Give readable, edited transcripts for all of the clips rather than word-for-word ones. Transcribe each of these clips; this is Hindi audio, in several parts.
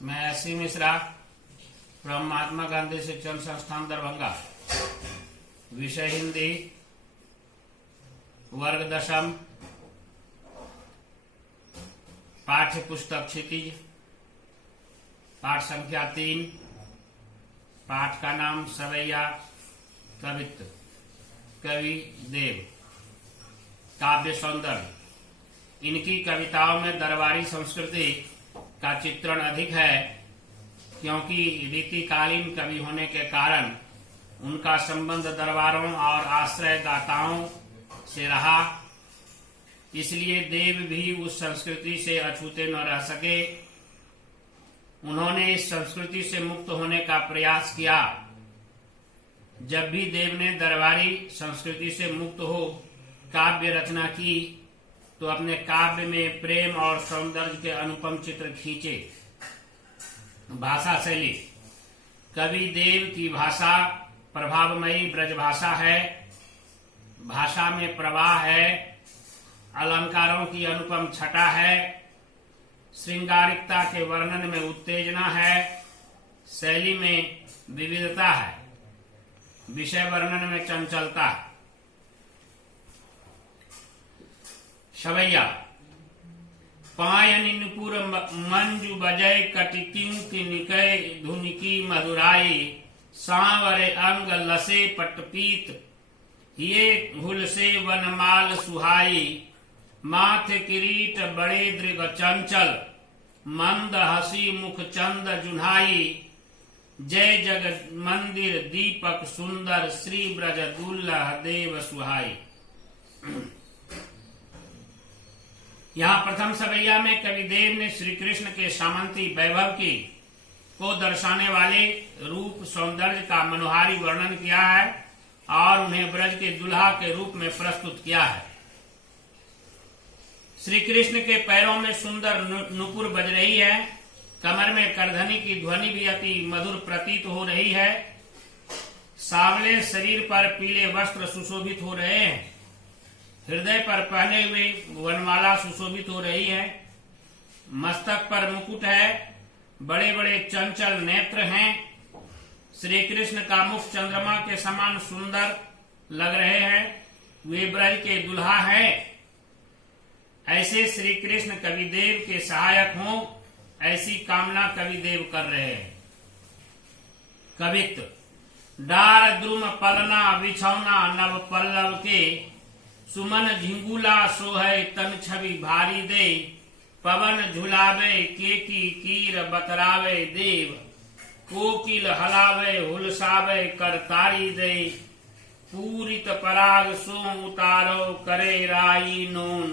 मैं एस.सी. मिश्रा फ्रॉम महात्मा गांधी शिक्षण संस्थान दरभंगा। विषय हिंदी, वर्ग दशम, पाठ्य पुस्तक क्षितिज, पाठ संख्या 3। पाठ का नाम सवैया कवित्व। कवि देव। काव्य सौंदर्य। इनकी कविताओं में दरबारी संस्कृति का चित्रण अधिक है, क्योंकि रीतिकालीन कवि होने के कारण उनका संबंध दरबारों और आश्रयदाताओं से रहा। इसलिए देव भी उस संस्कृति से अछूते न रह सके। उन्होंने इस संस्कृति से मुक्त होने का प्रयास किया। जब भी देव ने दरबारी संस्कृति से मुक्त हो काव्य रचना की, तो अपने काव्य में प्रेम और सौंदर्य के अनुपम चित्र खींचे। भाषा शैली। कवि देव की भाषा प्रभावमयी ब्रज भाषा है। भाषा में प्रवाह है, अलंकारों की अनुपम छटा है, श्रृंगारिकता के वर्णन में उत्तेजना है, शैली में विविधता है, विषय वर्णन में चंचलता है। सवैया। पायनि नुपुर मंजू बजय कटिकिंक निकय धुनिकी मधुराई, सांवरे अंग लसे पटपीत हिये हुलसे वनमाल सुहाई, माथे किरीट बड़े दृग चंचल, मंद हसी मुख चंद जुन्हाई, जय जग मंदिर दीपक सुंदर, श्री ब्रज दुल्लह देव सुहाई। यहाँ प्रथम सवैया में कविदेव ने श्री कृष्ण के सामंती वैभव की को दर्शाने वाले रूप सौंदर्य का मनोहारी वर्णन किया है और उन्हें ब्रज के दुल्हा के रूप में प्रस्तुत किया है। श्री कृष्ण के पैरों में सुंदर नुपुर बज रही है, कमर में करधनी की ध्वनि भी अति मधुर प्रतीत हो रही है, सावले शरीर पर पीले वस्त्र सुशोभित हो रहे हैं, हृदय पर पहने हुए वनमाला सुशोभित हो रही है, मस्तक पर मुकुट है, बड़े बड़े चंचल नेत्र हैं, श्री कृष्ण का मुख चंद्रमा के समान सुंदर लग रहे हैं, वे ब्रज के दुल्हा हैं। ऐसे श्री कृष्ण कविदेव के सहायक हों, ऐसी कामना कविदेव कर रहे हैं। कवित्व। डार द्रुम पलना बिछौना नव पल्लव के, सुमन झिंगुला सोहै तन छवि भारी दे, पवन झुलावे केकी कीर बतरावे देव, कोकिल हलावे हुलसावे करतारी दे, पूरित पराग सोम उतारो करे राई नून,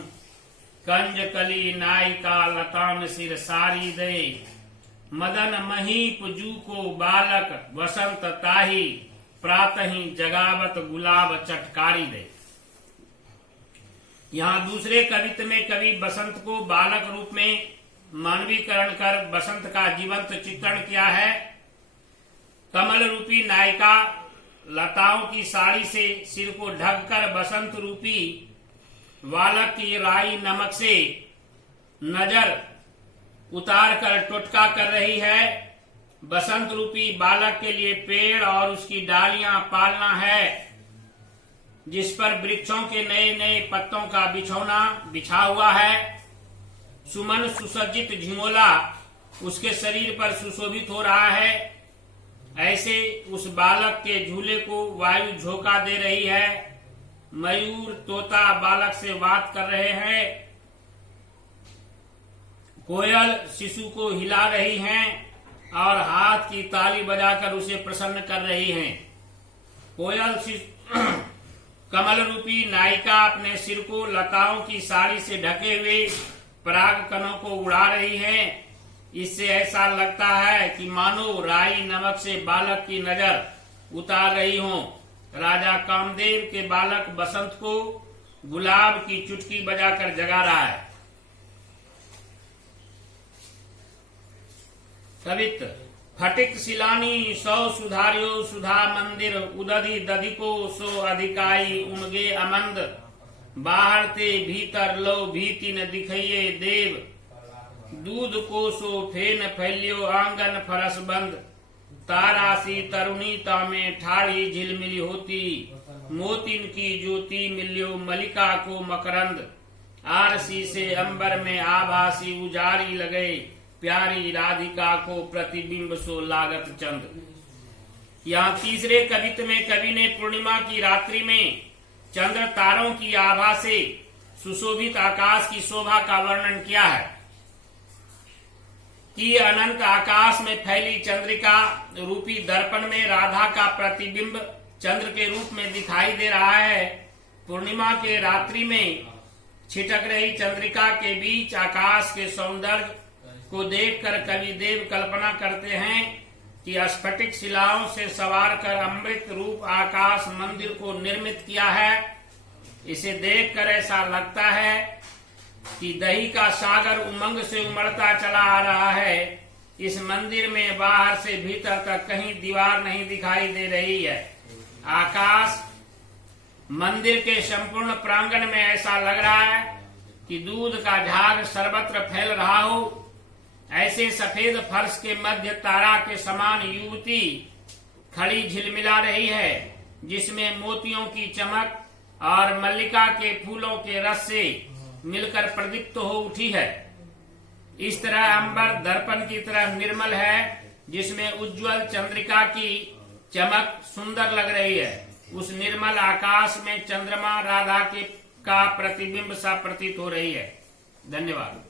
कंज कली नायिका लताम सिर सारी दे, मदन महीप जू को बालक वसंत ताही, प्रातहि जगावत गुलाब चटकारी दे। यहाँ दूसरे कवित्व में कवि बसंत को बालक रूप में मानवीकरण कर बसंत का जीवंत चित्रण किया है। कमल रूपी नायिका लताओं की साड़ी से सिर को ढककर बसंत रूपी बालक की राई नमक से नजर उतार कर टोटका कर रही है। बसंत रूपी बालक के लिए पेड़ और उसकी डालियां पालना है, जिस पर वृक्षों के नए नए पत्तों का बिछौना बिछा हुआ है। सुमन सुसज्जित झिंगोला उसके शरीर पर सुशोभित हो रहा है। ऐसे उस बालक के झूले को वायु झोंका दे रही है। मयूर तोता बालक से बात कर रहे हैं। कोयल शिशु को हिला रही हैं और हाथ की ताली बजाकर उसे प्रसन्न कर रही हैं। कोयल कमल रूपी नायिका अपने सिर को लताओं की साड़ी से ढके हुए पराग कणों को उड़ा रही है। इससे ऐसा लगता है कि मानो राई नमक से बालक की नजर उतार रही हो। राजा कामदेव के बालक बसंत को गुलाब की चुटकी बजाकर जगा रहा है। कवित्व। फटिक सिलानी सौ सुधार्यो सुधा मंदिर, उदधि दधिको सो अधिकाई उमगे अमंद, बाहर ते भीतर लो भीति न दिखइये देव, दूध को सो फेन फैल्यो आंगन फरस बंद। तारासी तरुणीता में ठाड़ी झिलमिली होती। मोतिन की ज्योति मिल्यो मलिका को मकरंद। आरसी से अंबर में आभासी उजारी लगे। प्यारी राधिका को प्रतिबिंब सो लागत चंद। यहाँ तीसरे कवित्व में कवि ने पूर्णिमा की रात्रि में चंद्र तारों की आभा से सुशोभित आकाश की शोभा का वर्णन किया है कि अनंत आकाश में फैली चंद्रिका रूपी दर्पण में राधा का प्रतिबिंब चंद्र के रूप में दिखाई दे रहा है। पूर्णिमा के रात्रि में छिटक रही चंद्रिका के बीच आकाश के सौंदर्य को देखकर कवि देव कल्पना करते हैं कि स्फटिक शिलाओं से सवार कर अमृत रूप आकाश मंदिर को निर्मित किया है। इसे देखकर ऐसा लगता है कि दही का सागर उमंग से उमड़ता चला आ रहा है। इस मंदिर में बाहर से भीतर तक कहीं दीवार नहीं दिखाई दे रही है। आकाश मंदिर के संपूर्ण प्रांगण में ऐसा लग रहा है कि दूध का झाग सर्वत्र फैल रहा हो। ऐसे सफेद फर्श के मध्य तारा के समान युवती खड़ी झिलमिला रही है, जिसमें मोतियों की चमक और मल्लिका के फूलों के रस से मिलकर प्रदीप्त हो उठी है। इस तरह अंबर दर्पण की तरह निर्मल है, जिसमें उज्जवल चंद्रिका की चमक सुंदर लग रही है। उस निर्मल आकाश में चंद्रमा राधा के का प्रतिबिंब सा प्रतीत हो रही है। धन्यवाद।